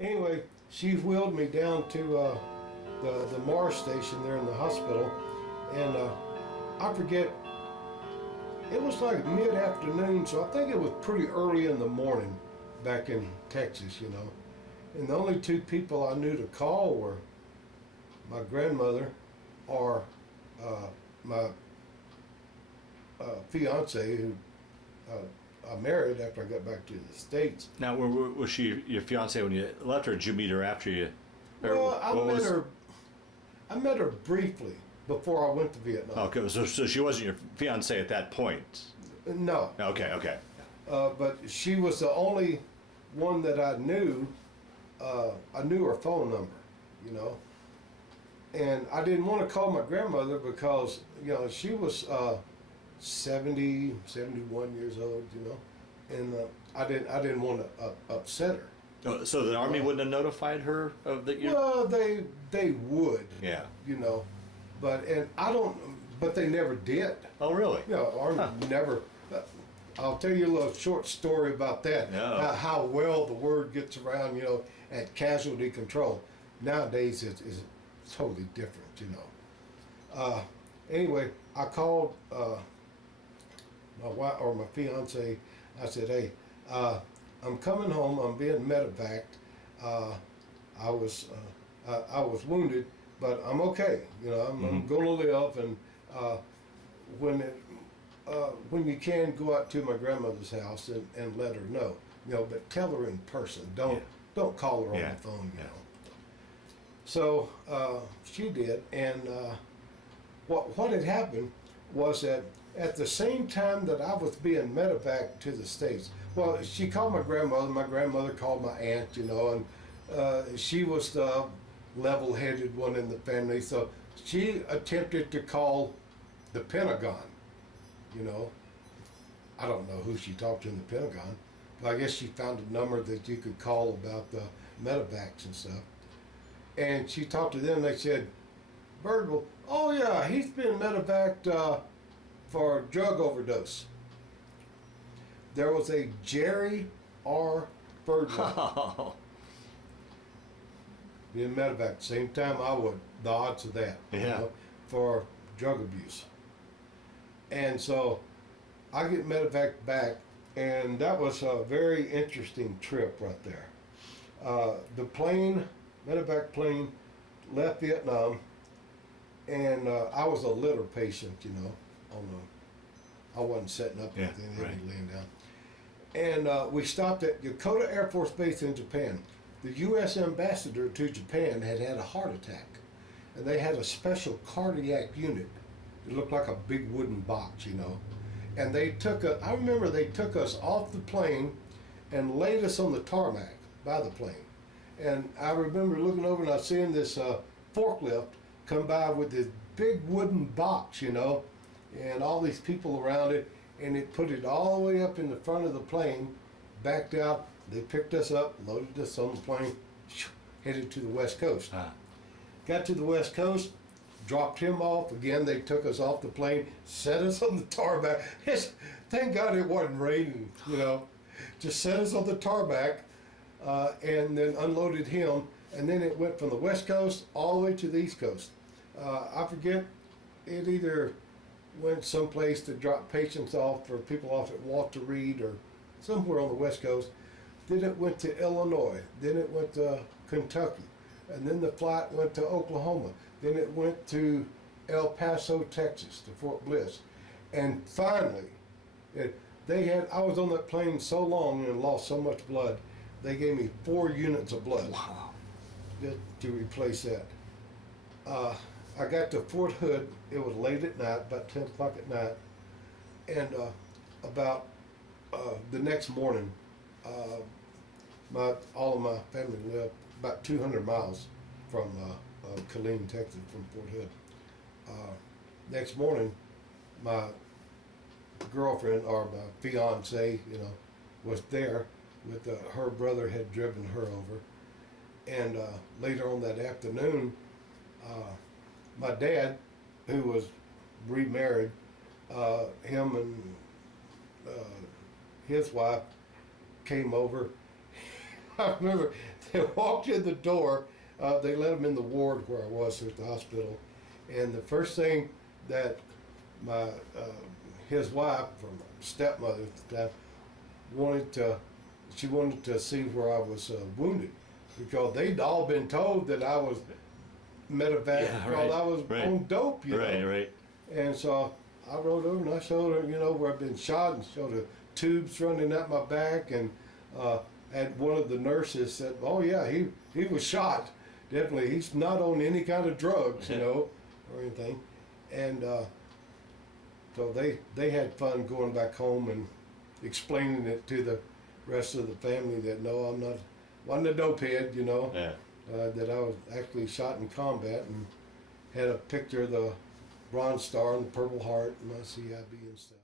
Anyway, she wheeled me down to the Mars station there in the hospital, and I forget, it was like mid-afternoon, so I think it was pretty early in the morning back in Texas, you know. And the only two people I knew to call were my grandmother or my fiance, who I married after I got back to the States. Now, was she your fiance when you left, or did you meet her after you? Well, I met her briefly before I went to Vietnam. Okay, so she wasn't your fiance at that point. No. Okay. But she was the only one that I knew. I knew her phone number, you know. And I didn't want to call my grandmother because, you know, she was 70, 71 years old, you know. And I didn't want to upset her. Oh, so the Army wouldn't have notified her of that? Well, they would. Yeah. You know, but they never did. Oh, really? You know, Army never. I'll tell you a little short story about that. No. How well the word gets around, you know, at casualty control. Nowadays, it's totally different, you know. Anyway, I called my wife or my fiance. I said, "Hey, I'm coming home. I'm being medevaced. I was wounded, but I'm okay. You know, I'm going to live. And when you can, go out to my grandmother's house and let her know. You know, but tell her in person. Don't call her on the phone. You know." So she did, and what had happened was that at the same time that I was being medevaced to the States, well, she called my grandmother called my aunt, you know, and she was the level-headed one in the family, so she attempted to call the Pentagon, you know. I don't know who she talked to in the Pentagon, but I guess she found a number that you could call about the medevacs and stuff. And she talked to them, they said, "Birdwell, oh yeah, he's been medevaced for drug overdose." There was a Jerry R. Birdwell being medevaced same time I would. The odds of that, you know, for drug abuse. And so I get medevaced back, and that was a very interesting trip right there. The plane, medevac plane, left Vietnam, and I was a litter patient, you know. I wasn't setting up anything, they were laying down. And we stopped at Yokota Air Force Base in Japan. The U.S. ambassador to Japan had a heart attack, and they had a special cardiac unit. It looked like a big wooden box, you know. And I remember they took us off the plane and laid us on the tarmac by the plane. And I remember looking over and I seeing this forklift come by with this big wooden box, you know, and all these people around it, and it put it all the way up in the front of the plane, backed out, they picked us up, loaded us on the plane, headed to the West Coast. Got to the West Coast, dropped him off, again they took us off the plane, set us on the tarmac. Thank God it wasn't raining, you know, just set us on the tarmac, and then unloaded him, and then it went from the West Coast all the way to the East Coast. I forget, it either went someplace to drop patients off or people off at Walter Reed or somewhere on the West Coast. Then it went to Illinois, then it went to Kentucky, and then the flight went to Oklahoma, then it went to El Paso, Texas, to Fort Bliss. And finally, I was on that plane so long and lost so much blood, they gave me 4 units of blood. Wow. To replace that. I got to Fort Hood, it was late at night, about 10 o'clock at night, and about the next morning, all of my family lived about 200 miles from Killeen, Texas, from Fort Hood. Next morning, my girlfriend, or my fiance, you know, was there with her brother had driven her over. And later on that afternoon, my dad, who was remarried, him and his wife came over. I remember they walked in the door. They let them in the ward where I was at the hospital, and the first thing that my his wife, or my stepmother at the time, wanted to see where I was wounded, because they'd all been told that I was medevac Yeah, because I was right. on dope, you know. Right. And so I rode over and I showed her, you know, where I've been shot, and showed her tubes running out my back, and had one of the nurses said, "Oh yeah, he was shot. Definitely, he's not on any kind of drugs, you know, or anything." And so they had fun going back home and explaining it to the rest of the family that no, wasn't a dope head, you know, Yeah. that I was actually shot in combat, and had a picture of the Bronze Star and the Purple Heart and my CIB and stuff.